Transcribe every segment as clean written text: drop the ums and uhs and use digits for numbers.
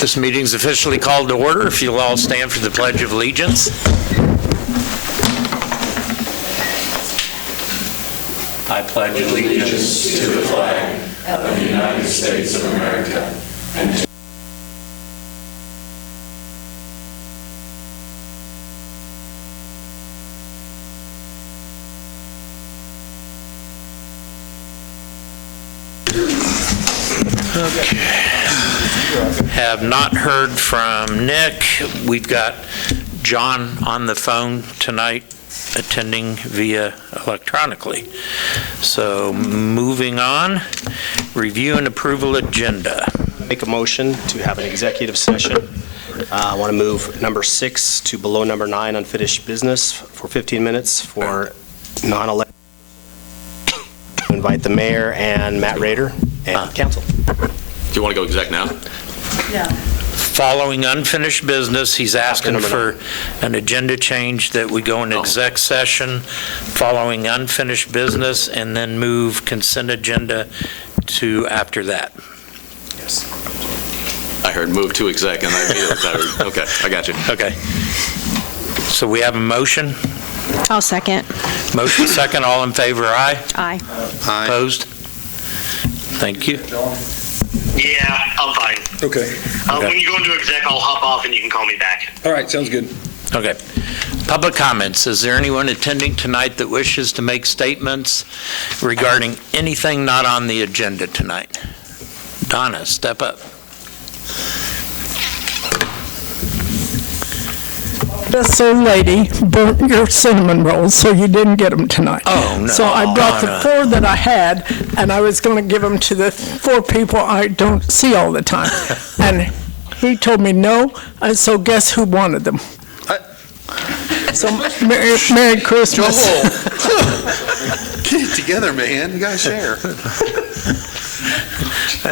This meeting's officially called to order. If you'll all stand for the Pledge of Allegiance. I pledge allegiance to the flag of the United States of America and to have not heard from Nick. We've got John on the phone tonight, attending via electronically. So moving on, review and approval agenda. Make a motion to have an executive session. I want to move number 6 to below number 9, unfinished business, for 15 minutes for non-elected. Invite the mayor and Matt Rader and council. Do you want to go exec now? Yeah. Following unfinished business, he's asking for an agenda change that we go in exec session following unfinished business and then move consent agenda to after that. Yes. I heard move to exec and I immediately thought, okay, I got you. Okay. So we have a motion. I'll second. Motion second. All in favor, aye? Aye. Opposed? Thank you. Yeah, I'm fine. Okay. When you go into exec, I'll hop off and you can call me back. All right, sounds good. Okay. Public comments. Is there anyone attending tonight that wishes to make statements regarding anything not on the agenda tonight? Donna, step up. This old lady burnt your cinnamon rolls, so you didn't get them tonight. Oh, no. So I brought Donna. the 4 that I had, and I was going to give them to the 4 people I don't see all the time. And he told me no, and so guess who wanted them? So Merry Christmas. Joel, get it together, man. You gotta share.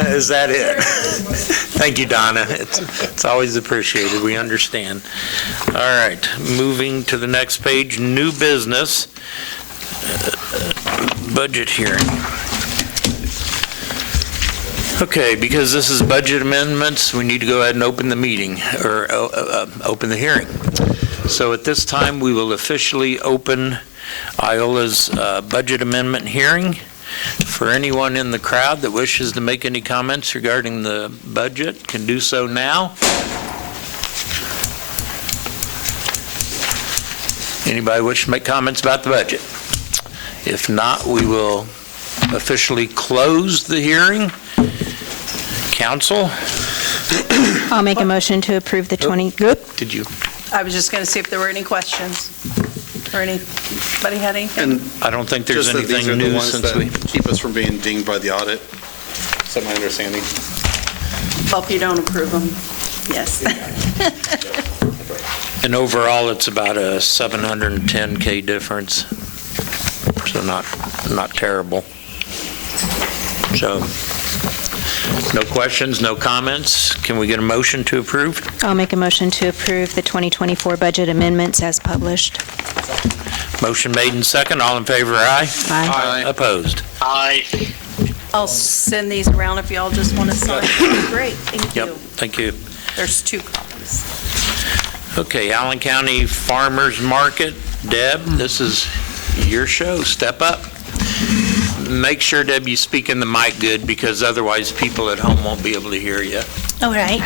Is that it? Thank you, Donna. It's always appreciated. We understand. All right, moving to the next page, new business, budget hearing. Okay, because this is budget amendments, we need to go ahead and open the meeting, or open the hearing. So at this time, we will officially open Iola's budget amendment hearing. For anyone in the crowd that wishes to make any comments regarding the budget, can do so now. Anybody wish to make comments about the budget? If not, we will officially close the hearing. Council? I'll make a motion to approve the 20. Good. Did you? I was just going to see if there were any questions, or anybody had anything. And I don't think there's just that these anything are the new ones since that we... keep us from being dinged by the audit. Is that my understanding? Hope you don't approve them. Yes. And overall, it's about a $710K difference. So not terrible. So, no questions, no comments. Can we get a motion to approve? I'll make a motion to approve the 2024 budget amendments as published. Motion made and second. All in favor, aye? Aye. Opposed? Aye. I'll send these around if y'all just want to sign. Great, thank Yep, you. thank you. There's 2 copies. Okay, Allen County Farmers Market. Deb, this is your show. Step up. Make sure, Deb, you speak in the mic good, because otherwise people at home won't be able to hear you. All right.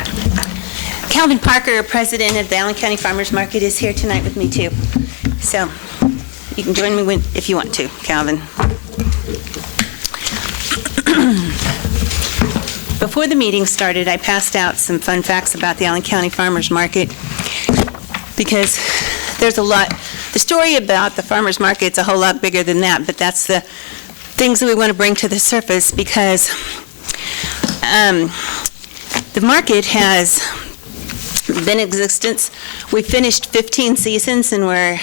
Calvin Parker, president of the Allen County Farmers Market, is here tonight with me, too. So you can join me if you want to, Calvin. Before the meeting started, I passed out some fun facts about the Allen County Farmers Market, because there's a lot. The story about the farmers market's a whole lot bigger than that, but that's the things that we want to bring to the surface, because the market has been in existence. We finished 15 seasons, and we're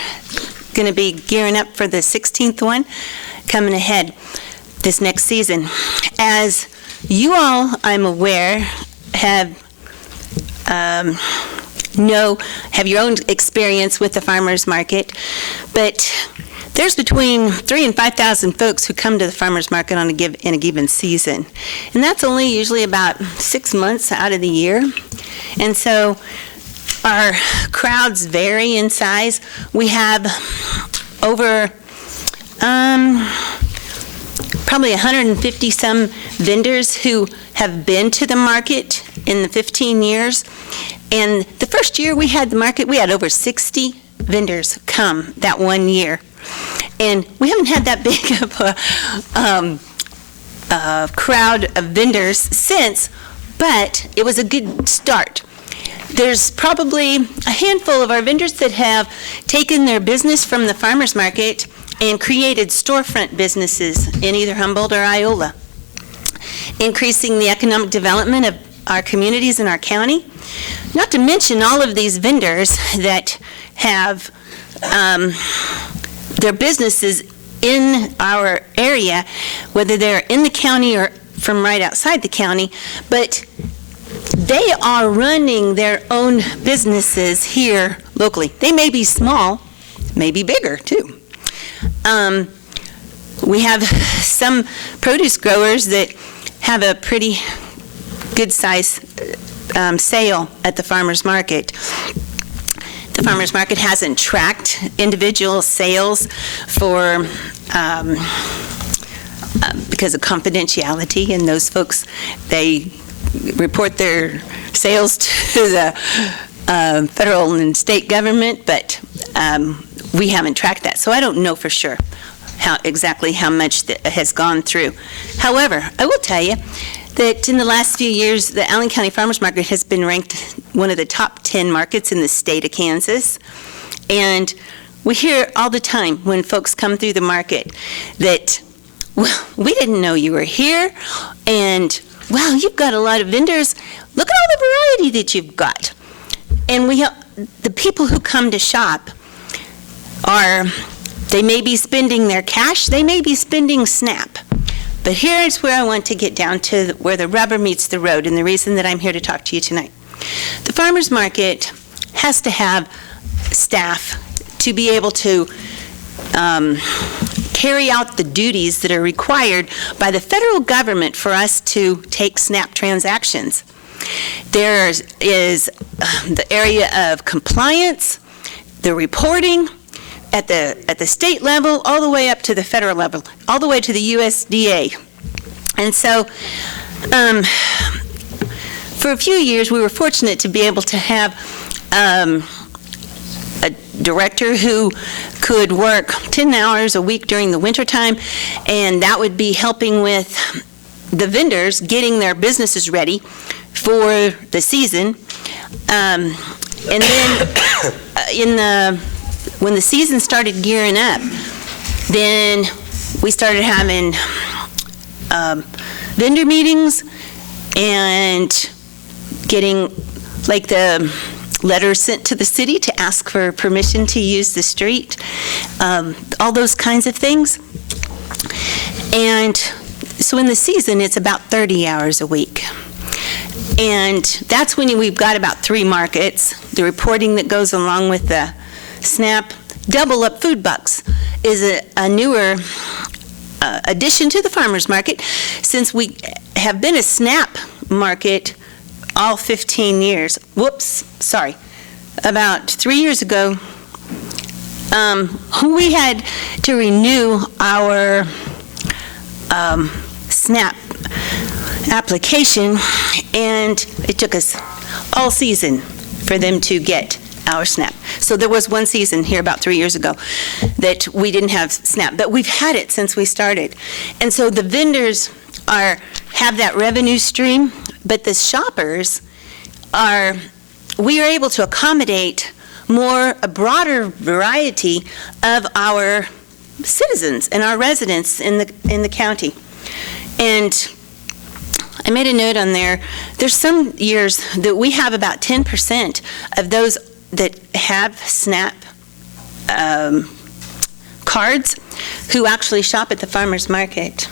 going to be gearing up for the 16th one coming ahead this next season. As you all, I'm aware, have your own experience with the farmers market, but there's between 3,000 and 5,000 folks who come to the farmers market in a given season, and that's only usually about 6 months out of the year. And so our crowds vary in size. We have over probably 150 some vendors who have been to the market in the 15 years. And the first year we had the market, we had over 60 vendors come that one year. And we haven't had that big of a crowd of vendors since, but it was a good start. There's probably a handful of our vendors that have taken their business from the farmers market and created storefront businesses in either Humboldt or Iola, increasing the economic development of our communities in our county. Not to mention all of these vendors that have their businesses in our area, whether they're in the county or from right outside the county, but they are running their own businesses here locally. They may be small, may be bigger too. We have some produce growers that have a pretty good size sale at the farmers market. The farmers market hasn't tracked individual sales for because of confidentiality, and those folks, they report their sales to the federal and state government, but we haven't tracked that, so I don't know for sure exactly how much that has gone through. However, I will tell you that in the last few years, the Allen County Farmers Market has been ranked one of the top 10 markets in the state of Kansas. And we hear all the time when folks come through the market that, well, we didn't know you were here, and, wow, you've got a lot of vendors. Look at all the variety that you've got. And the people who come to shop they may be spending their cash, they may be spending SNAP. But here's where I want to get down to where the rubber meets the road, and the reason that I'm here to talk to you tonight. The farmers market has to have staff to be able to carry out the duties that are required by the federal government for us to take SNAP transactions. There is the area of compliance, the reporting, at the state level, all the way up to the federal level, all the way to the USDA. And so, for a few years, we were fortunate to be able to have a director who could work 10 hours a week during the wintertime, and that would be helping with the vendors getting their businesses ready for the season. And then when the season started gearing up, then we started having vendor meetings and getting like the letters sent to the city to ask for permission to use the street, all those kinds of things. And so in the season, it's about 30 hours a week. And that's when we've got about 3 markets. The reporting that goes along with the SNAP. Double Up Food Bucks is a newer addition to the farmers market, since we have been a SNAP market all 15 years. About 3 years ago, we had to renew our SNAP application, and it took us all season for them to get our SNAP. So there was one season here about 3 years ago that we didn't have SNAP, but we've had it since we started. And so the vendors have that revenue stream, but the shoppers we are able to accommodate a broader variety of our citizens and our residents in the county. And I made a note on there. There's some years that we have about 10% of those that have SNAP cards who actually shop at the farmers market,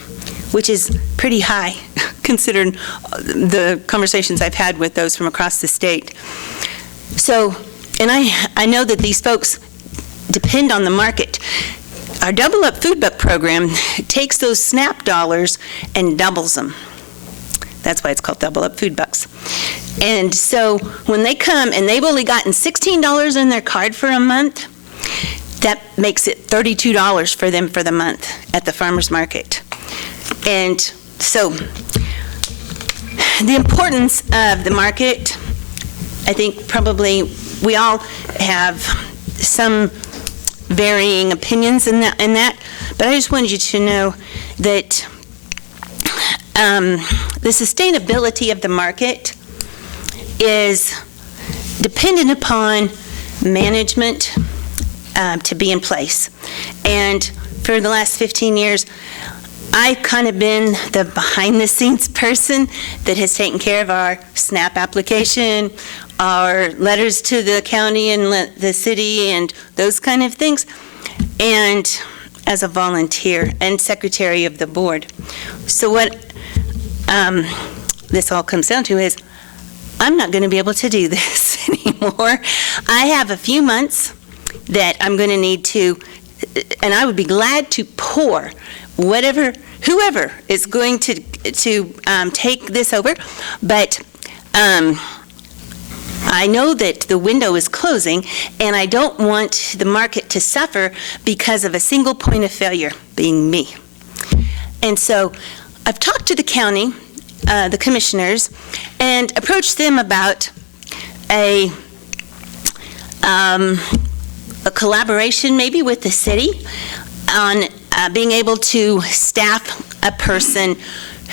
which is pretty high considering the conversations I've had with those from across the state. So, and I know that these folks depend on the market. Our Double Up Food Buck program takes those SNAP dollars and doubles them. That's why it's called Double Up Food Bucks. And so when they come and they've only gotten $16 in their card for a month, that makes it $32 for them for the month at the farmer's market. And so the importance of the market, I think probably we all have some varying opinions in that, but I just wanted you to know that the sustainability of the market is dependent upon management to be in place. And for the last 15 years, I've kind of been the behind-the-scenes person that has taken care of our SNAP application, our letters to the county and the city, and those kind of things, and as a volunteer and secretary of the board. So what this all comes down to is I'm not going to be able to do this anymore. I have a few months that I'm going to need to, and I would be glad to pour whoever is going to take this over, but I know that the window is closing, and I don't want the market to suffer because of a single point of failure, being me. And so I've talked to the county, the commissioners, and approached them about a collaboration maybe with the city on being able to staff a person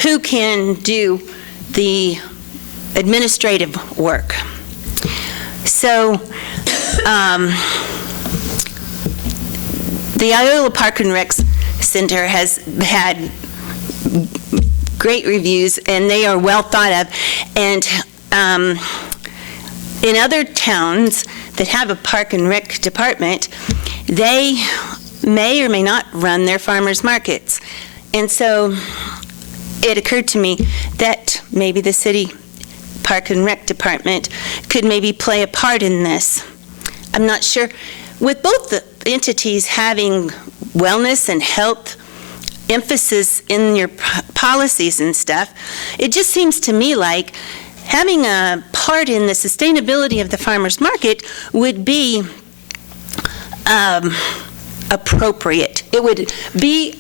who can do the administrative work. So the Iola Park and Rec Center has had great reviews, and they are well thought of. And in other towns that have a park and rec department, they may or may not run their farmers markets. And so it occurred to me that maybe the city Park and Rec Department could maybe play a part in this. I'm not sure. With both the entities having wellness and health emphasis in your policies and stuff, it just seems to me like having a part in the sustainability of the farmers market would be appropriate. It would be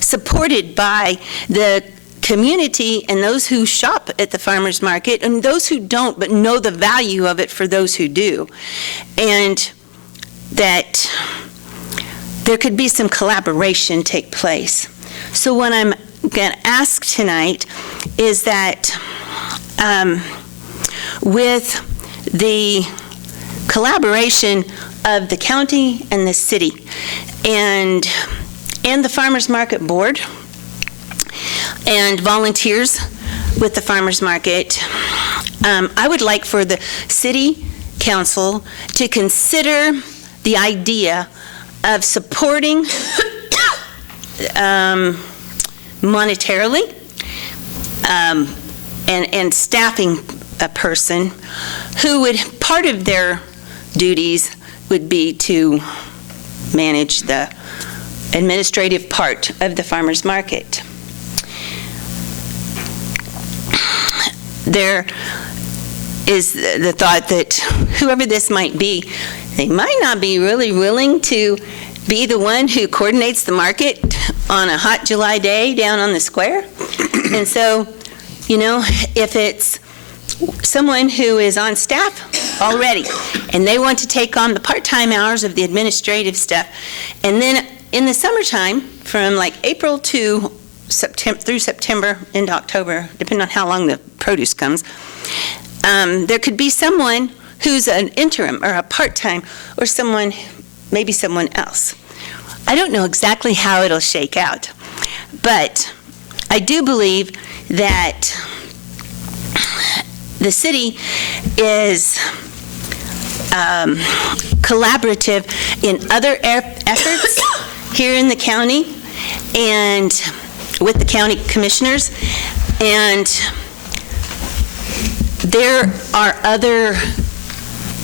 supported by the community and those who shop at the farmers market and those who don't but know the value of it for those who do. And that there could be some collaboration take place. So what I'm going to ask tonight is that with the collaboration of the county and the city and the Farmers Market Board and volunteers with the farmers market, I would like for the city council to consider the idea of supporting monetarily and staffing a person who would, part of their duties would be to manage the administrative part of the farmers market. There is the thought that whoever this might be, they might not be really willing to be the one who coordinates the market on a hot July day down on the square. And so, you know, if it's someone who is on staff already and they want to take on the part-time hours of the administrative stuff, and then in the summertime, from like April to September, through September into October, depending on how long the produce comes, there could be someone who's an interim or a part-time, or someone, maybe someone else. I don't know exactly how it'll shake out, but I do believe that the city is collaborative in other efforts here in the county and with the county commissioners, and there are other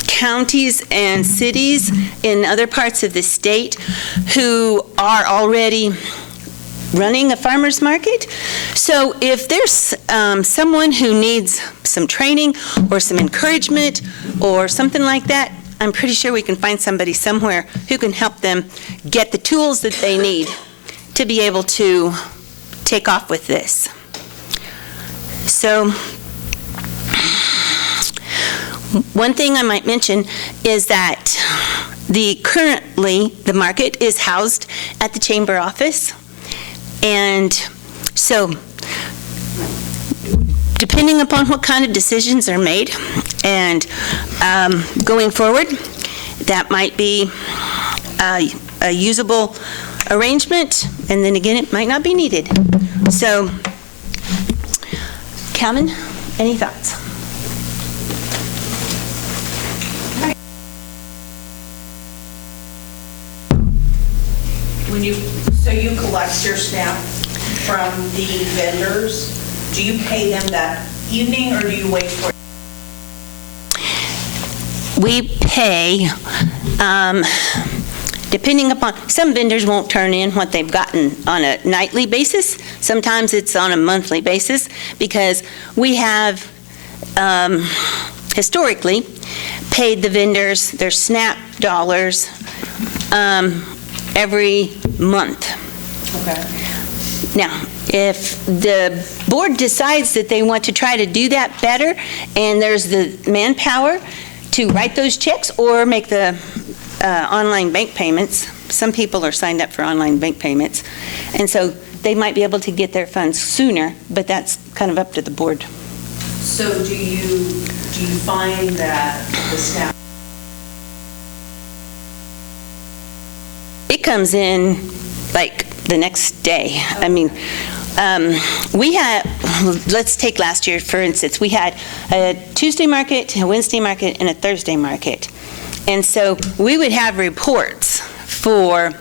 counties and cities in other parts of the state who are already running a farmer's market. So if there's someone who needs some training or some encouragement or something like that, I'm pretty sure we can find somebody somewhere who can help them get the tools that they need to be able to take off with this. So one thing I might mention is that currently the market is housed at the chamber office. And so depending upon what kind of decisions are made and going forward, that might be a usable arrangement, and then again, it might not be needed. So, Calvin, any thoughts? So you collect your SNAP from the vendors, do you pay them that evening, or do you wait for it? We pay, depending upon, some vendors won't turn in what they've gotten on a nightly basis. Sometimes it's on a monthly basis, because we have historically paid the vendors their SNAP dollars every month. Okay. Now, if the board decides that they want to try to do that better, and there's the manpower to write those checks or make the online bank payments, some people are signed up for online bank payments, and so they might be able to get their funds sooner, but that's kind of up to the board. So do you find that the SNAP? It comes in like the next day. I mean, we had, let's take last year, for instance, we had a Tuesday market, a Wednesday market, and a Thursday market. And so we would have reports from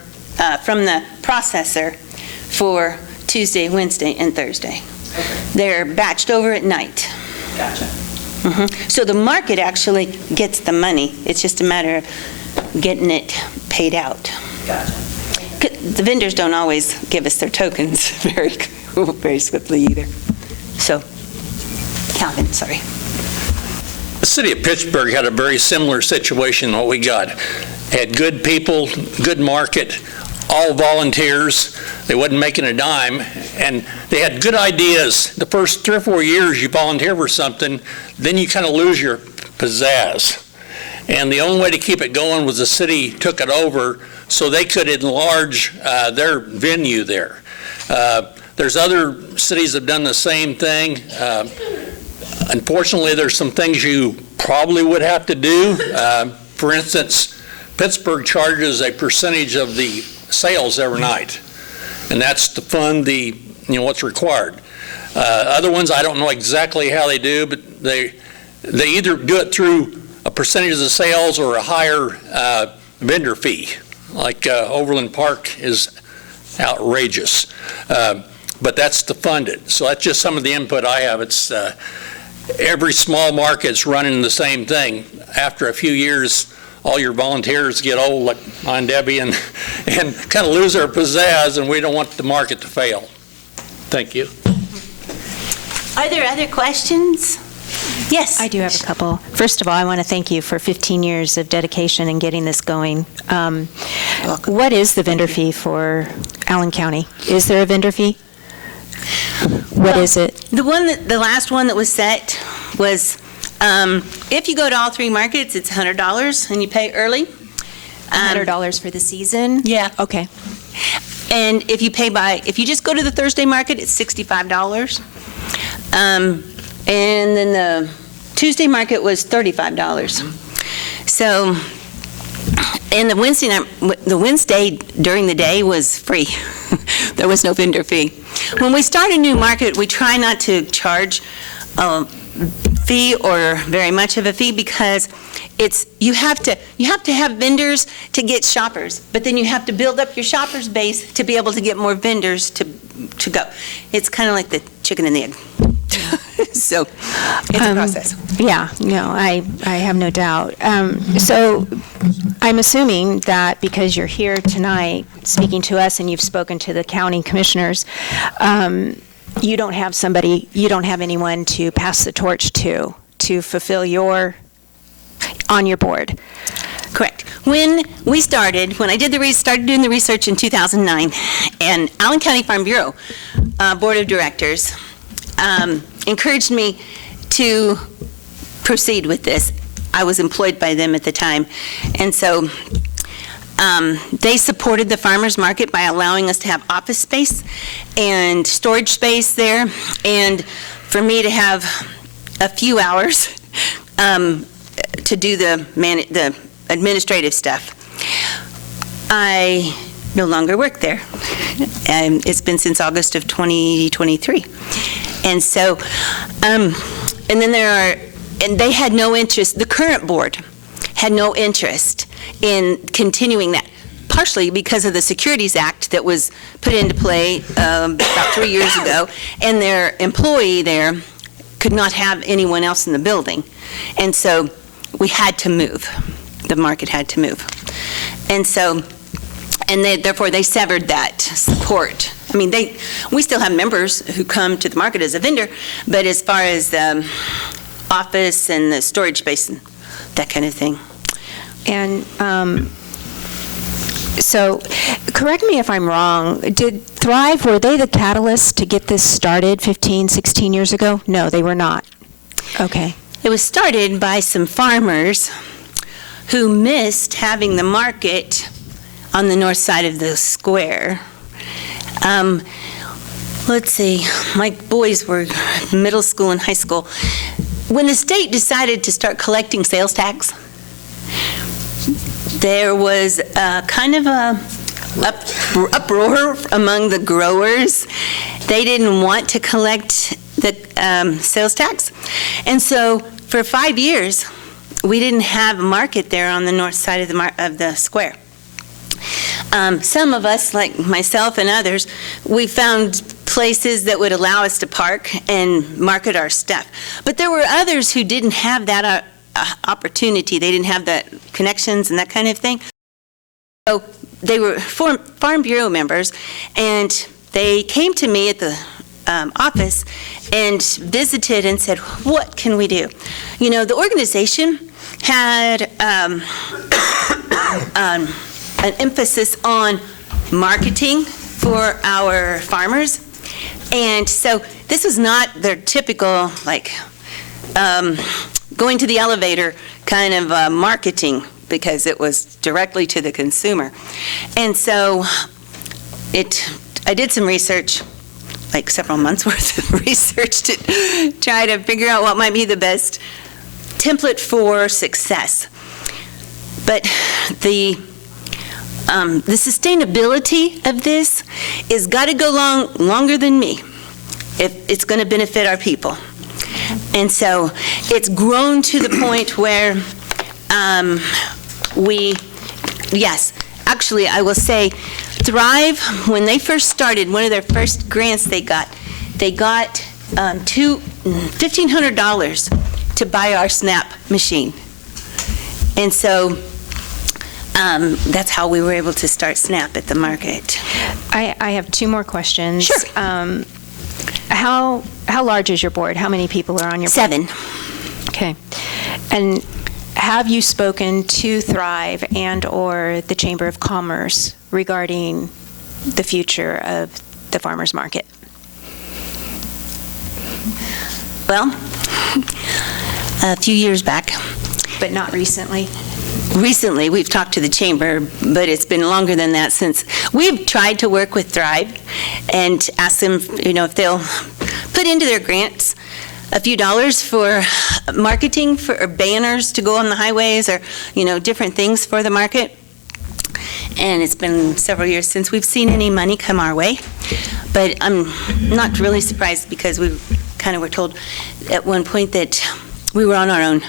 the processor for Tuesday, Wednesday, and Thursday. Okay. They're batched over at night. Gotcha. So the market actually gets the money. It's just a matter of getting it paid out. Gotcha. The vendors don't always give us their tokens very swiftly either. So, Calvin, sorry. The city of Pittsburgh had a very similar situation to what we got. Had good people, good market, all volunteers. They wasn't making a dime, and they had good ideas. The first 3 or 4 years you volunteer for something, then you kind of lose your pizzazz. And the only way to keep it going was the city took it over so they could enlarge their venue there. There's other cities that have done the same thing. Unfortunately, there's some things you probably would have to do. For instance, Pittsburgh charges a percentage of the sales every night, and that's to fund what's required. Other ones, I don't know exactly how they do, but they either do it through a percentage of the sales or a higher vendor fee. Like Overland Park is outrageous, but that's to fund it. So that's just some of the input I have. It's every small market's running the same thing. After a few years, all your volunteers get old, like Aunt Debbie, and kind of lose their pizzazz, and we don't want the market to fail. Thank you. Are there other questions? Yes. I do have a couple. First of all, I want to thank you for 15 years of dedication in getting this going. What is the vendor fee for Allen County? Is there a vendor fee? What is it? The last one that was set was, if you go to all 3 markets, it's $100 and you pay early. $100 for the season? Yeah. Okay. And if you just go to the Thursday market, it's $65. And then the Tuesday market was $35. So, and the Wednesday during the day was free. There was no vendor fee. When we start a new market, we try not to charge a fee or very much of a fee, because you have to have vendors to get shoppers, but then you have to build up your shoppers base to be able to get more vendors to go. It's kind of like the chicken and the egg. So it's a process. Yeah, no, I have no doubt. So I'm assuming that because you're here tonight speaking to us and you've spoken to the county commissioners, you don't have anyone to pass the torch to fulfill on your board. Correct. When I started doing the research in 2009, and Allen County Farm Bureau Board of Directors encouraged me to proceed with this. I was employed by them at the time, and so they supported the farmers market by allowing us to have office space and storage space there, and for me to have a few hours to do the administrative stuff. I no longer work there. It's been since August of 2023. And so, and they had no interest, the current board had no interest in continuing that, partially because of the Securities Act that was put into play about 3 years ago, and their employee there could not have anyone else in the building. And so we had to move. The market had to move. And so, therefore they severed that support. I mean, we still have members who come to the market as a vendor, but as far as the office and the storage space and that kind of thing. And so, correct me if I'm wrong, did Thrive, were they the catalyst to get this started 15, 16 years ago? No, they were not. Okay. It was started by some farmers who missed having the market on the north side of the square. Let's see, my boys were middle school and high school. When the state decided to start collecting sales tax, there was kind of a uproar among the growers. They didn't want to collect the sales tax. And so for 5 years, we didn't have a market there on the north side of the square. Some of us, like myself and others, we found places that would allow us to park and market our stuff. But there were others who didn't have that opportunity. They didn't have the connections and that kind of thing. So they were Farm Bureau members, and they came to me at the office and visited and said, what can we do? You know, the organization had an emphasis on marketing for our farmers. And so this was not their typical, going to the elevator kind of marketing, because it was directly to the consumer. And so I did some research, like several months worth of research, to try to figure out what might be the best template for success. But the sustainability of this is got to go longer than me if it's going to benefit our people. And so it's grown to the point where actually I will say Thrive, when they first started, one of their first grants they got $1,500 to buy our SNAP machine. And so that's how we were able to start SNAP at the market. I have two more questions. Sure. How large is your board? How many people are on your board? 7. Okay. And have you spoken to Thrive and/or the Chamber of Commerce regarding the future of the farmers market? Well, a few years back. But not recently? Recently, we've talked to the chamber, but it's been longer than that since we've tried to work with Thrive and ask them, if they'll put into their grants a few dollars for marketing, for banners to go on the highways, or different things for the market. And it's been several years since we've seen any money come our way. But I'm not really surprised, because we kind of were told at one point that we were on our own.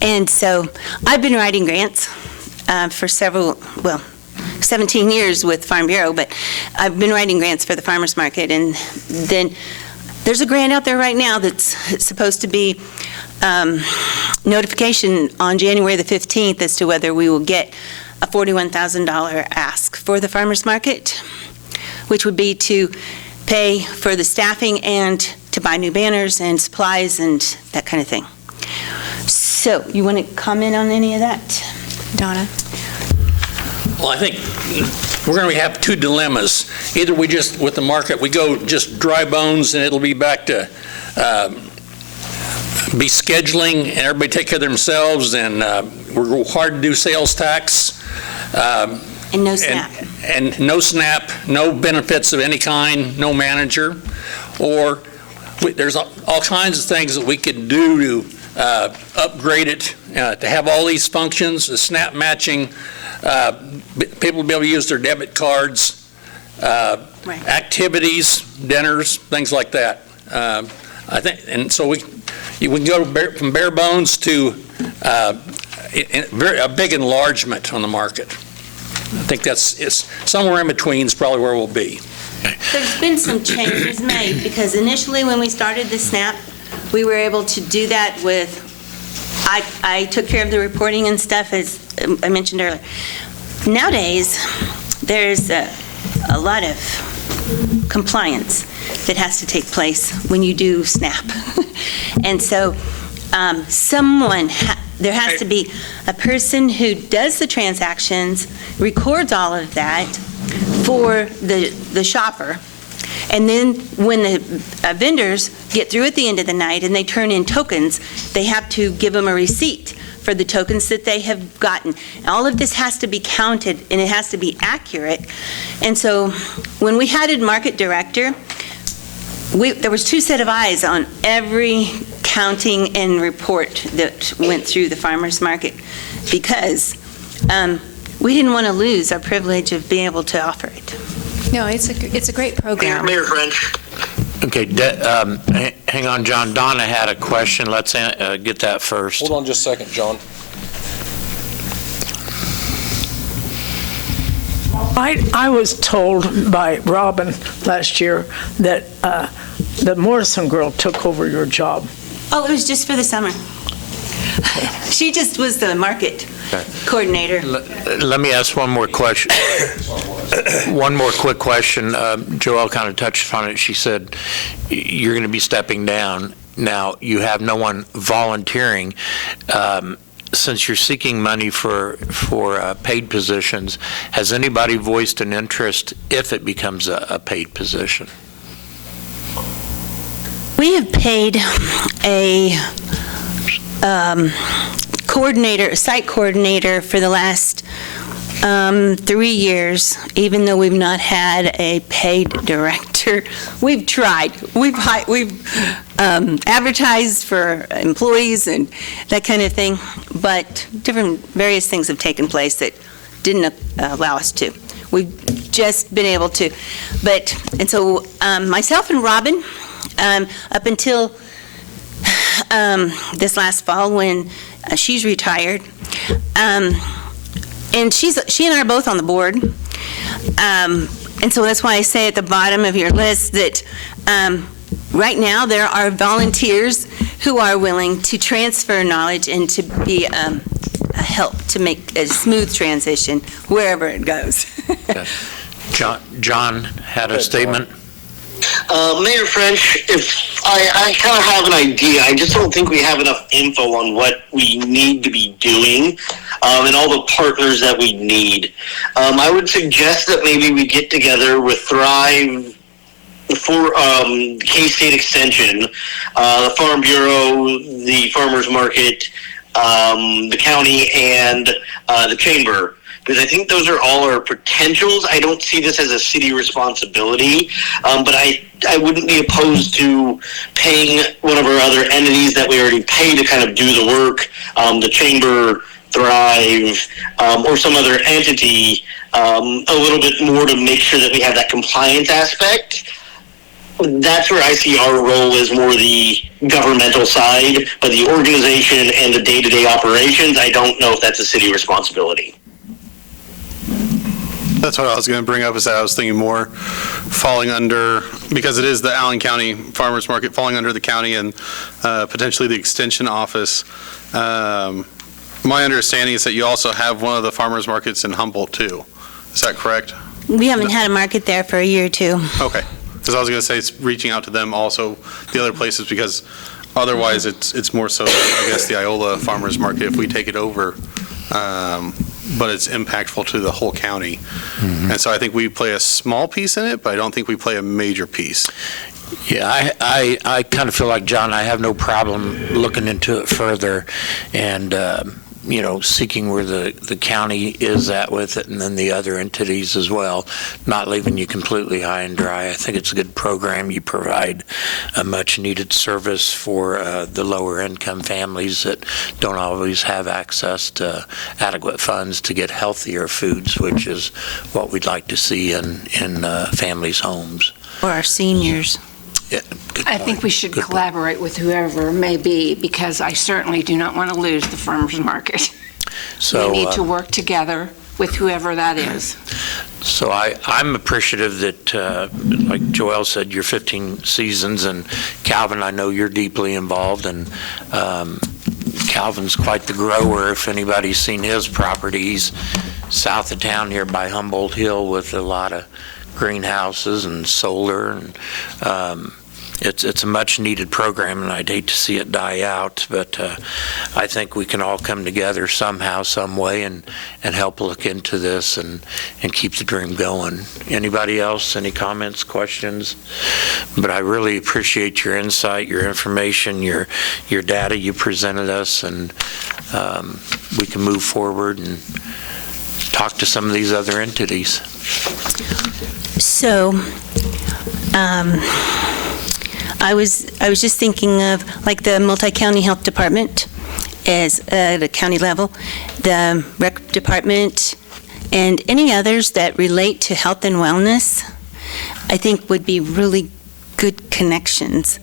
And so I've been writing grants for 17 years with Farm Bureau, but I've been writing grants for the farmers market. And then there's a grant out there right now that's supposed to be notification on January the 15th as to whether we will get a $41,000 ask for the farmers market, which would be to pay for the staffing and to buy new banners and supplies and that kind of thing. So, you want to comment on any of that, Donna? Well, I think we're going to have two dilemmas. Either we just, with the market, we go just dry bones and it'll be back to be scheduling and everybody take care of themselves, and we're required to do sales tax. And no SNAP. And no SNAP, no benefits of any kind, no manager. Or there's all kinds of things that we could do to upgrade it, to have all these functions, the SNAP matching, people will be able to use their debit cards, Right. activities, dinners, things like that. I think, and so we can go from bare bones to a big enlargement on the market. I think it's somewhere in between is probably where we'll be. There's been some changes made, because initially when we started the SNAP, we were able to do that with, I took care of the reporting and stuff, as I mentioned earlier. Nowadays, there's a lot of compliance that has to take place when you do SNAP. And so there has to be a person who does the transactions, records all of that for the shopper, and then when the vendors get through at the end of the night and they turn in tokens, they have to give them a receipt for the tokens that they have gotten. All of this has to be counted, and it has to be accurate. And so when we had a market director, there was two set of eyes on every counting and report that went through the farmers market, because we didn't want to lose our privilege of being able to offer it. No, it's a great program. Mayor French. Okay, hang on, John. Donna had a question. Let's get that first. Hold on just a second, John. I was told by Robin last year that the Morrison girl took over your job. Oh, it was just for the summer. She just was the market coordinator. Let me ask one more question. One more quick question. Joelle kind of touched on it. She said you're going to be stepping down. Now, you have no one volunteering. Since you're seeking money for paid positions, has anybody voiced an interest if it becomes a paid position? We have paid a site coordinator for the last 3 years, even though we've not had a paid director. We've tried. We've advertised for employees and that kind of thing, but various things have taken place that didn't allow us to. We've just been able to. And so myself and Robin, up until this last fall when she's retired, and she and I are both on the board, and so that's why I say at the bottom of your list that right now there are volunteers who are willing to transfer knowledge and to be a help to make a smooth transition wherever it goes. John had a statement. Mayor French, if I kind of have an idea, I just don't think we have enough info on what we need to be doing and all the partners that we need. I would suggest that maybe we get together with Thrive, for K-State Extension, the Farm Bureau, the Farmers Market, the county, and the Chamber. Because I think those are all our potentials. I don't see this as a city responsibility, but I wouldn't be opposed to paying one of our other entities that we already pay to kind of do the work, the Chamber, Thrive, or some other entity, a little bit more to make sure that we have that compliance aspect. That's where I see our role as more the governmental side, but the organization and the day-to-day operations, I don't know if that's a city responsibility. That's what I was going to bring up, is that I was thinking more falling under, because it is the Allen County Farmers Market, falling under the county and potentially the extension office. My understanding is that you also have one of the farmers markets in Humboldt too. Is that correct? We haven't had a market there for a year or two. Okay. Because I was going to say it's reaching out to them also, the other places, because otherwise it's more so, I guess, the Iola Farmers Market if we take it over. But it's impactful to the whole county. And so I think we play a small piece in it, but I don't think we play a major piece. Yeah, I kind of feel like John, I have no problem looking into it further and, seeking where the county is at with it and then the other entities as well, not leaving you completely high and dry. I think it's a good program. You provide a much-needed service for the lower-income families that don't always have access to adequate funds to get healthier foods, which is what we'd like to see in families' homes. Or our seniors. Yeah, good I point. think we should Good point. collaborate with whoever may be, because I certainly do not want to lose the farmers market. So, We need to work together with whoever that is. So I'm appreciative that, like Joel said, you're 15 seasons, and Calvin, I know you're deeply involved, and Calvin's quite the grower. If anybody's seen his property, he's south of town here by Humboldt Hill with a lot of greenhouses and solar, and it's a much-needed program, and I'd hate to see it die out, but I think we can all come together somehow, some way, and help look into this and keep the dream going. Anybody else, any comments, questions? But I really appreciate your insight, your information, your data you presented us, and we can move forward and talk to some of these other entities. So, I was just thinking of, like, the multi-county health department as at a county level, the rec department, and any others that relate to health and wellness, I think would be really good connections.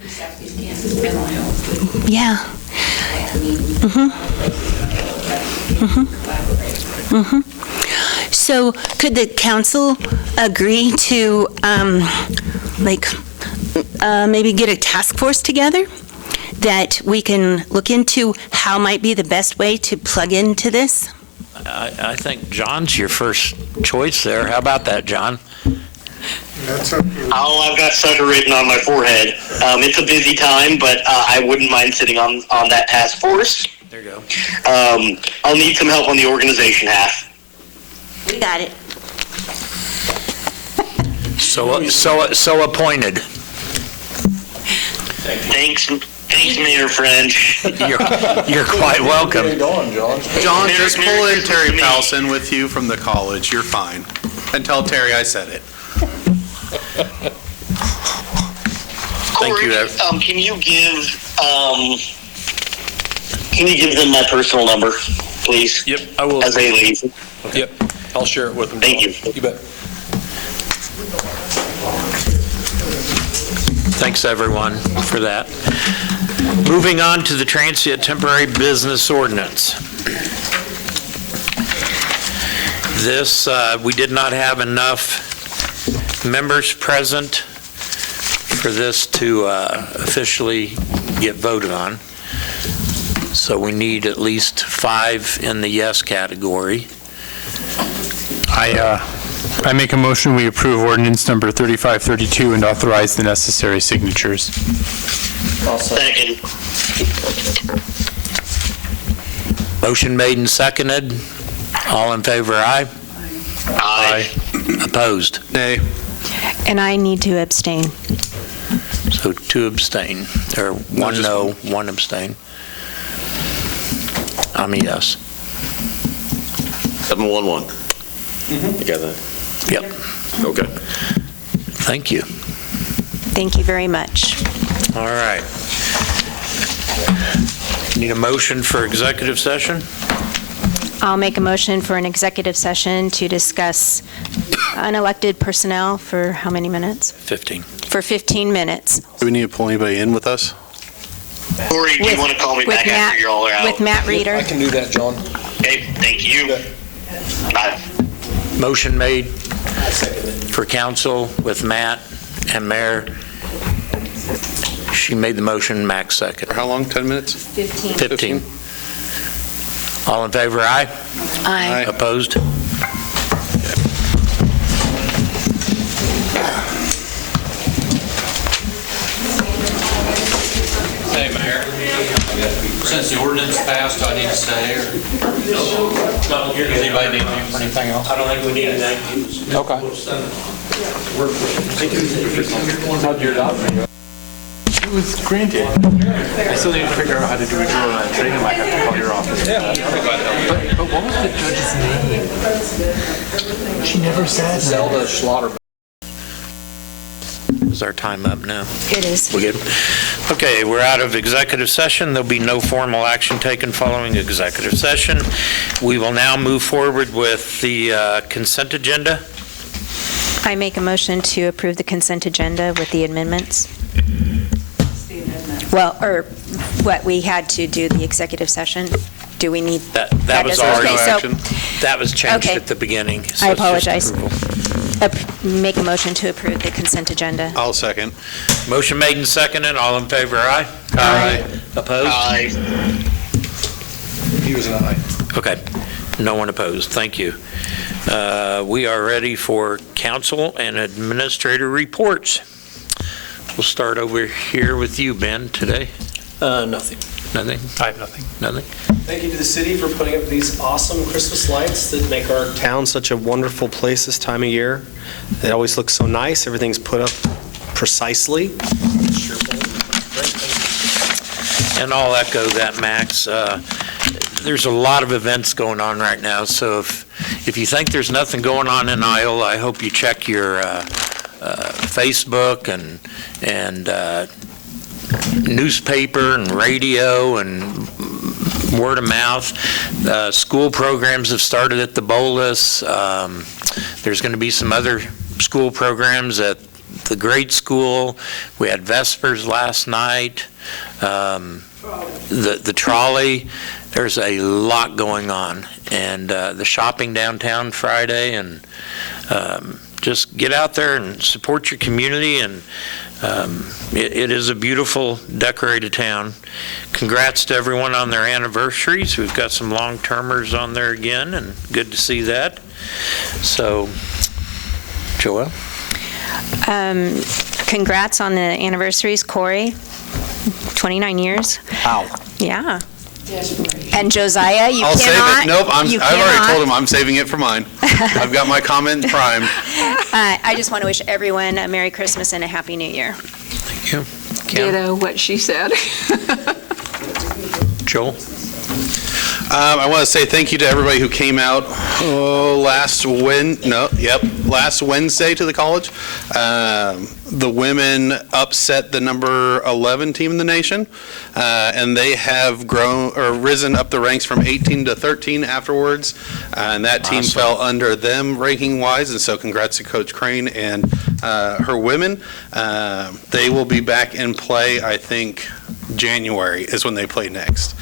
Yeah. So could the council agree to, maybe get a task force together that we can look into how might be the best way to plug into this? I think John's your first choice there. How about that, John? Oh, I've got sucker written on my forehead. It's a busy time, but I wouldn't mind sitting on that task force. There you go. I'll need some help on the organization half. We got it. So appointed. Thanks, Mayor French. You're quite welcome. John, just pull in Terry Powelson with you from the college. You're fine. And tell Terry I said it. Thank you, Ev. Can you give them my personal number, please? Yep, I will. As they leave. Yep, I'll share it with them. Thank you. You bet. Thanks, everyone, for that. Moving on to the transient temporary business ordinance. This, we did not have enough members present for this to officially get voted on. So we need at least 5 in the yes category. I make a motion, we approve ordinance number 3532 and authorize the necessary signatures. Second. Motion made and seconded. All in favor, aye? Aye. Opposed? Nay. And I need to abstain. So 2 abstain, or 1 no, 1 abstain. I'm a yes. 711. You got that? Yep. Okay. Thank you. Thank you very much. All right. Need a motion for executive session? I'll make a motion for an executive session to discuss unelected personnel for how many minutes? 15. For 15 minutes. Do we need to pull anybody in with us? Corey, do you want to call me back after you all are out? With Matt Reeder. I can do that, John. Okay, thank you. Bye. Motion made for council with Matt and Mayor. She made the motion, Max second. How long, 10 minutes? 15. All in favor, aye? Aye. Opposed? Hey, Mayor, since the ordinance passed, I need to say, or does anybody need me for anything else? I don't think we need an act. Okay. It was granted. I still need to figure out how to do a drill on training. I might have to call your office. Yeah, I'll be glad to help you. But what was the judge's name? She never said. Zelda Schlatter. Is our time up now? It is. We good? Okay, we're out of executive session. There'll be no formal action taken following executive session. We will now move forward with the consent agenda. I make a motion to approve the consent agenda with the amendments. Well, or what we had to do the executive session. Do we need? That was doesn't- already, okay, so- that was changed Okay. at the beginning. so I it's just apologize. approval. Make a motion to approve the consent agenda. I'll second. Motion made and seconded. All in favor, aye? Aye. Opposed? Aye. He was an aye. Okay. No one opposed. Thank you. We are ready for council and administrator reports. We'll start over here with you, Ben, today. Nothing. Nothing? I have nothing. Nothing? Thank you to the city for putting up these awesome Christmas lights that make our town such a wonderful place this time of year. It always looks so nice. Everything's put up precisely. And I'll echo that, Max. There's a lot of events going on right now, so if you think there's nothing going on in Iola, I hope you check your Facebook and newspaper and radio and word of mouth. School programs have started at the Bolus. There's going to be some other school programs at the grade school. We had Vespers last night. The trolley. There's a lot going on. And the shopping downtown Friday. And just get out there and support your community. And it is a beautiful, decorated town. Congrats to everyone on their anniversaries. We've got some long-termers on there again, and good to see that. So, Joelle? Congrats on the anniversaries, Corey. 29 years. Wow. Yeah. And Josiah, you I'll cannot. save it. Nope, you I've already cannot. told him I'm saving it for mine. I've got my comment primed. I just want to wish everyone a Merry Christmas and a Happy New Year. Thank you. Kim? Ditto what she said. Joel? I want to say thank you to everybody who came out last Wednesday to the college. The women upset the number 11 team in the nation, and they have grown or risen up the ranks from 18 to 13 afterwards, and that team Awesome. fell under them ranking-wise, and so congrats to Coach Crane and her women. They will be back in play, I think, January is when they play next.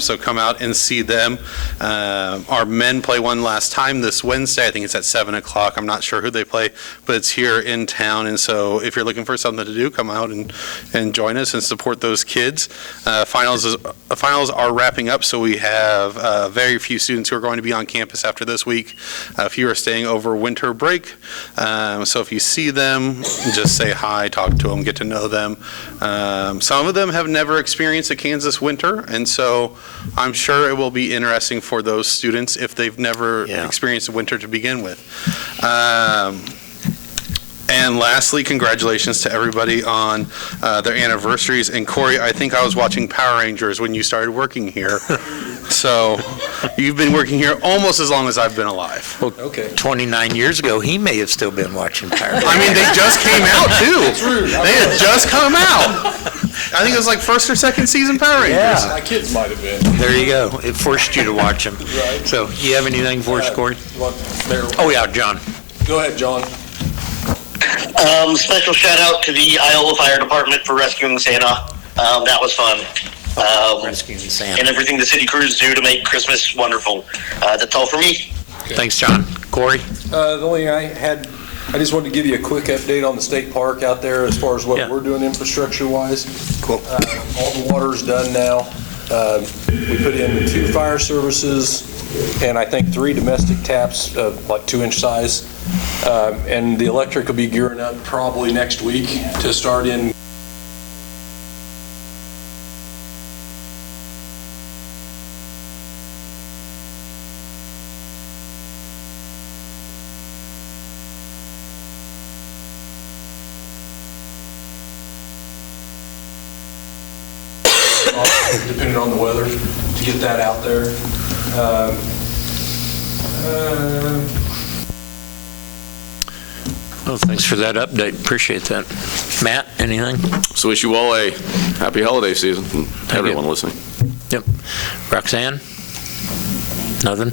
So come out and see them. Our men play one last time this Wednesday. I think it's at 7 o'clock. I'm not sure who they play, but it's here in town. And so if you're looking for something to do, come out and join us and support those kids. Finals are wrapping up, so we have very few students who are going to be on campus after this week. A few are staying over winter break. So if you see them, just say hi, talk to them, get to know them. Some of them have never experienced a Kansas winter, and so I'm sure it will be interesting for those students if they've never experienced a winter to begin with. And lastly, congratulations to everybody on their anniversaries. And Corey, I think I was watching Power Rangers when you started working here. So you've been working here almost as long as I've been alive. Well, 29 years ago, he may have still been watching Power Rangers. I mean, they just came out, too. They had just come out. I think it was like first or second season Power Rangers. Yeah. My kids might have been. There you go. It forced you to watch them. Right. So, you have anything for us, Corey? Oh, yeah, John. Go ahead, John. Special shout out to the Iola Fire Department for rescuing Santa. That was fun. Rescuing Santa. And everything the city crews do to make Christmas wonderful. That's all for me. Thanks, John. Corey? The only thing I just wanted to give you a quick update on the state park out there as far as what we're doing infrastructure-wise. Cool. All the water's done now. We put in 2 fire services and I think 3 domestic taps of like 2-inch size. And the electric will be gearing up probably next week to start in. Depending on the weather, to get that out there. Well, thanks for that update. Appreciate that. Matt, anything? So wish you all a happy holiday season, and everyone listening. Yep. Roxanne? Nothing?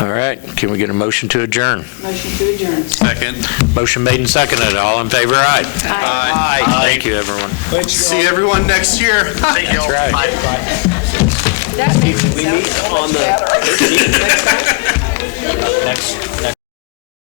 All right. Can we get a motion to adjourn? Motion to adjourn. Second. Motion made and seconded. All in favor, aye. Aye. Thank you, everyone. See everyone next year. Thank you all. That's right. That makes it We sound meet so on much better. the next